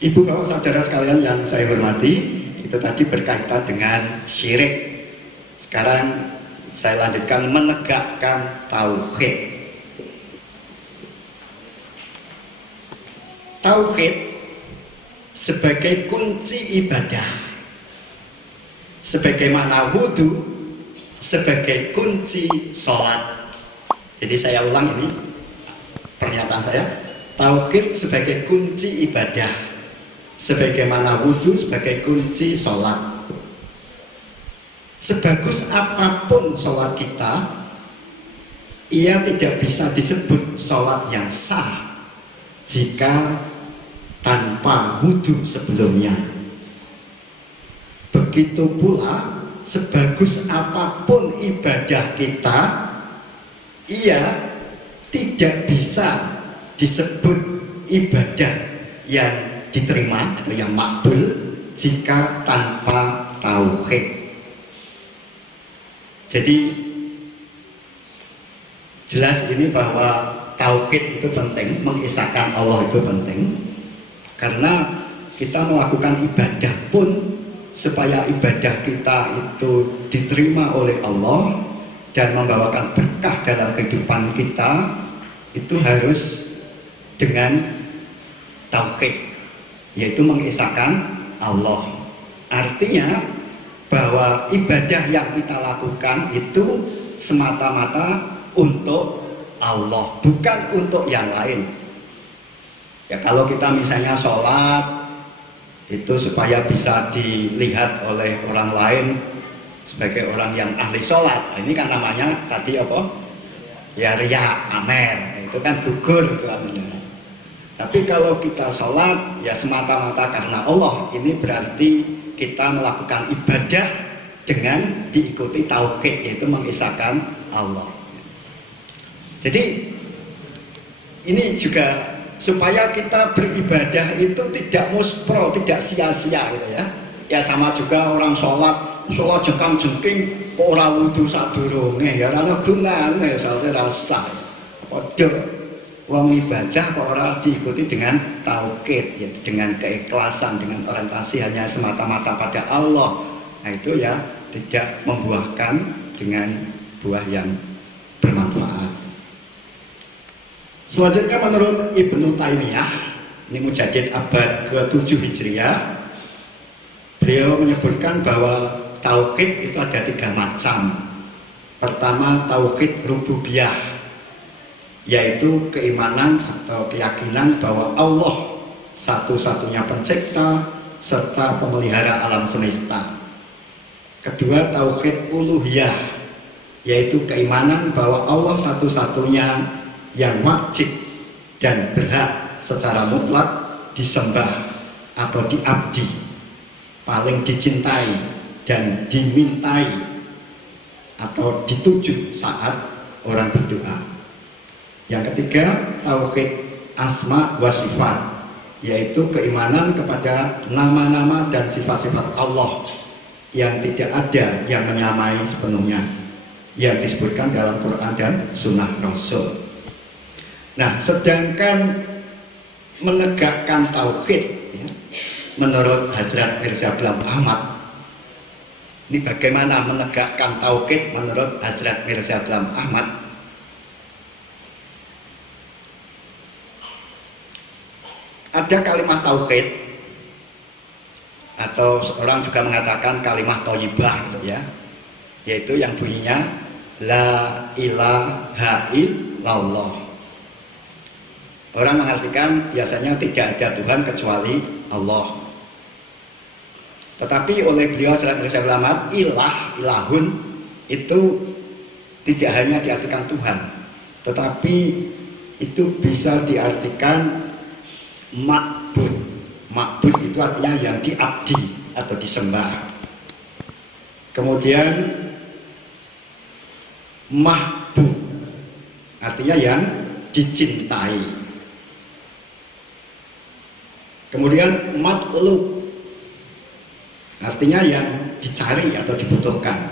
Ibu bapak saudara sekalian yang saya hormati, itu tadi berkaitan dengan syirik. Sekarang saya lanjutkan menegakkan tauhid. Tauhid sebagai kunci ibadah, sebagaimana wudhu sebagai kunci sholat. Jadi saya ulang ini pernyataan saya. Tauhid sebagai kunci ibadah, sebagaimana wudhu sebagai kunci sholat. Sebagus apapun sholat kita, ia tidak bisa disebut sholat yang sah jika tanpa wudhu sebelumnya. Begitu pula sebagus apapun ibadah kita, ia tidak bisa disebut ibadah yang diterima atau yang makbul jika tanpa tauhid. Jadi jelas ini bahwa tauhid itu penting, mengisahkan Allah itu penting, karena kita melakukan ibadah pun supaya ibadah kita itu diterima oleh Allah dan membawakan berkah dalam kehidupan kita, itu harus dengan tauhid, yaitu mengisahkan Allah. Artinya bahwa ibadah yang kita lakukan itu semata-mata untuk Allah, bukan untuk yang lain. Ya, kalau kita misalnya sholat itu supaya bisa dilihat oleh orang lain sebagai orang yang ahli sholat, ini kan namanya tadi apa? Ya riya, amer, itu kan gugur itu artinya. Tapi kalau kita sholat ya semata-mata karena Allah, ini berarti kita melakukan ibadah dengan diikuti tauhid, yaitu mengisahkan Allah. Jadi ini juga supaya kita beribadah itu tidak muspro, tidak sia-sia gitu ya. Ya sama juga orang sholat jengkang jengking kok ora wudu sadurunge ya ora ana gunane, soalnya rasa padha wong ibadah kok ora diikuti dengan tauhid, yaitu dengan keikhlasan, dengan orientasi hanya semata-mata pada Allah. Nah itu ya tidak membuahkan dengan buah yang bermanfaat. Selanjutnya menurut Ibnu Taimiyah, ini Mujadid abad ke-7 Hijriah, beliau menyebutkan bahwa tauhid itu ada 3 macam. Pertama, tauhid rububiyah, yaitu keimanan atau keyakinan bahwa Allah satu-satunya pencipta serta pemelihara alam semesta. Kedua, tauhid uluhiyah, yaitu keimanan bahwa Allah satu-satunya yang wajib dan berhak secara mutlak disembah atau diabdi, paling dicintai dan dimintai atau dituju saat orang berdoa. Yang ketiga, tauhid asma wa sifat, yaitu keimanan kepada nama-nama dan sifat-sifat Allah yang tidak ada yang menyamai sepenuhnya, yang disebutkan dalam Quran dan Sunnah Rasul. Nah, sedangkan menegakkan tauhid ya, menurut Hazrat Mirza Ghulam Ahmad, ini bagaimana menegakkan tauhid menurut Hazrat Mirza Ghulam Ahmad? Ada kalimat tauhid, atau orang juga mengatakan kalimat thayyibah gitu ya, yaitu yang bunyinya la ilaha illallah. Orang mengartikan biasanya tidak ada Tuhan kecuali Allah. Tetapi oleh beliau Hazrat Mirza Ghulam Ahmad, ilahun itu tidak hanya diartikan Tuhan, tetapi itu bisa diartikan ma'bud. Ma'bud itu artinya yang diabdi atau disembah. Kemudian mahbub artinya yang dicintai. Kemudian matlub artinya yang dicari atau dibutuhkan.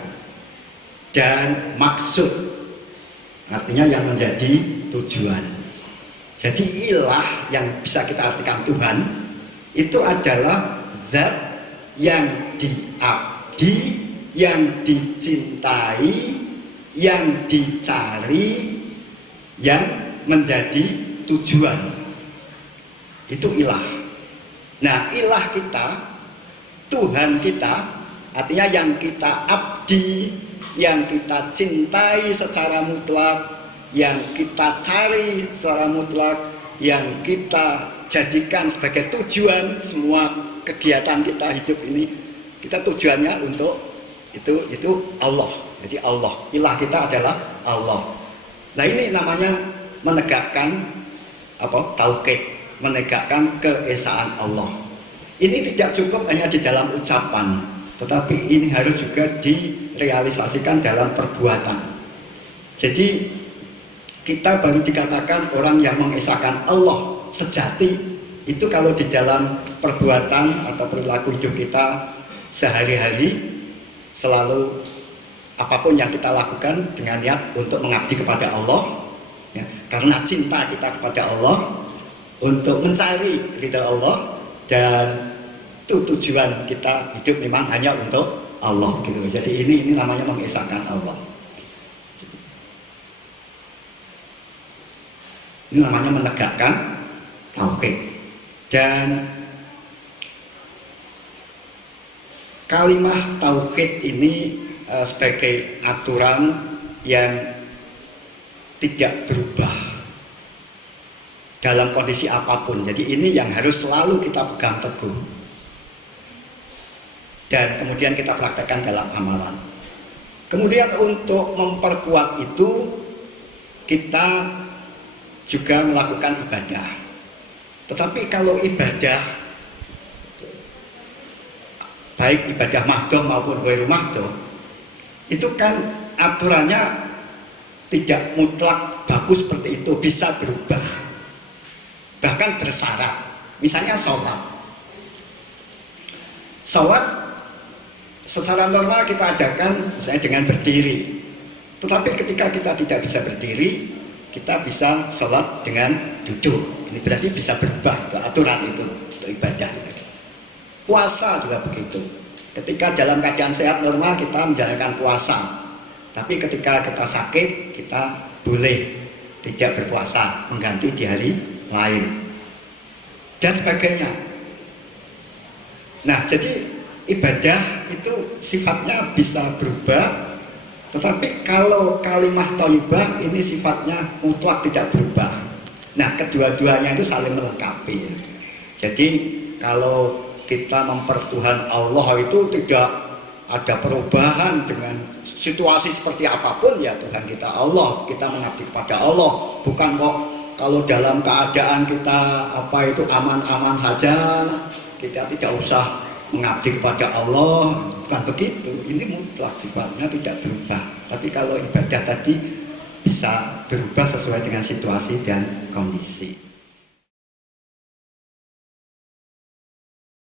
Dan maksud artinya yang menjadi tujuan. Jadi ilah yang bisa kita artikan Tuhan itu adalah zat yang diabdi, yang dicintai, yang dicari, yang menjadi tujuan. Itu ilah. Nah, ilah kita, Tuhan kita, artinya yang kita abdi, yang kita cintai secara mutlak, yang kita cari secara mutlak, yang kita jadikan sebagai tujuan semua kegiatan kita hidup ini, kita tujuannya untuk itu Allah. Jadi Allah, ilah kita adalah Allah. Nah, ini namanya menegakkan tauhid, menegakkan keesaan Allah. Ini tidak cukup hanya di dalam ucapan, tetapi ini harus juga direalisasikan dalam perbuatan. Jadi kita baru dikatakan orang yang mengesahkan Allah sejati itu kalau di dalam perbuatan atau perilaku hidup kita sehari-hari selalu apapun yang kita lakukan dengan niat untuk mengabdi kepada Allah, ya, karena cinta kita kepada Allah, untuk mencari ridha Allah, dan itu tujuan kita hidup memang hanya untuk Allah gitu. Jadi ini namanya mengesahkan Allah. Ini namanya menegakkan tauhid. Dan kalimat tauhid ini sebagai aturan yang tidak berubah dalam kondisi apapun. Jadi ini yang harus selalu kita pegang teguh dan kemudian kita praktekkan dalam amalan. Kemudian untuk memperkuat itu kita juga melakukan ibadah. Tetapi kalau ibadah, baik ibadah mahdoh maupun ghairu mahdoh, itu kan aturannya tidak mutlak bagus seperti itu, bisa berubah, bahkan bersyarat. Misalnya sholat secara normal kita adakan misalnya dengan berdiri, tetapi ketika kita tidak bisa berdiri, kita bisa sholat dengan duduk. Ini berarti bisa berubah, itu aturan itu untuk ibadah. Puasa juga begitu. Ketika dalam keadaan sehat normal kita menjalankan puasa, tapi ketika kita sakit kita boleh tidak berpuasa, mengganti di hari lain dan sebagainya. Nah, jadi ibadah itu sifatnya bisa berubah, tetapi kalau kalimah thayyibah ini sifatnya mutlak tidak berubah. Nah, kedua-duanya itu saling melengkapi. Jadi kalau kita mempertuhan Allah itu tidak ada perubahan dengan situasi seperti apapun, ya Tuhan kita Allah, kita mengabdi kepada Allah. Bukan kok kalau dalam keadaan kita itu aman-aman saja, kita tidak usah mengabdi kepada Allah. Bukan begitu, ini mutlak sifatnya tidak berubah. Tapi kalau ibadah tadi bisa berubah sesuai dengan situasi dan kondisi.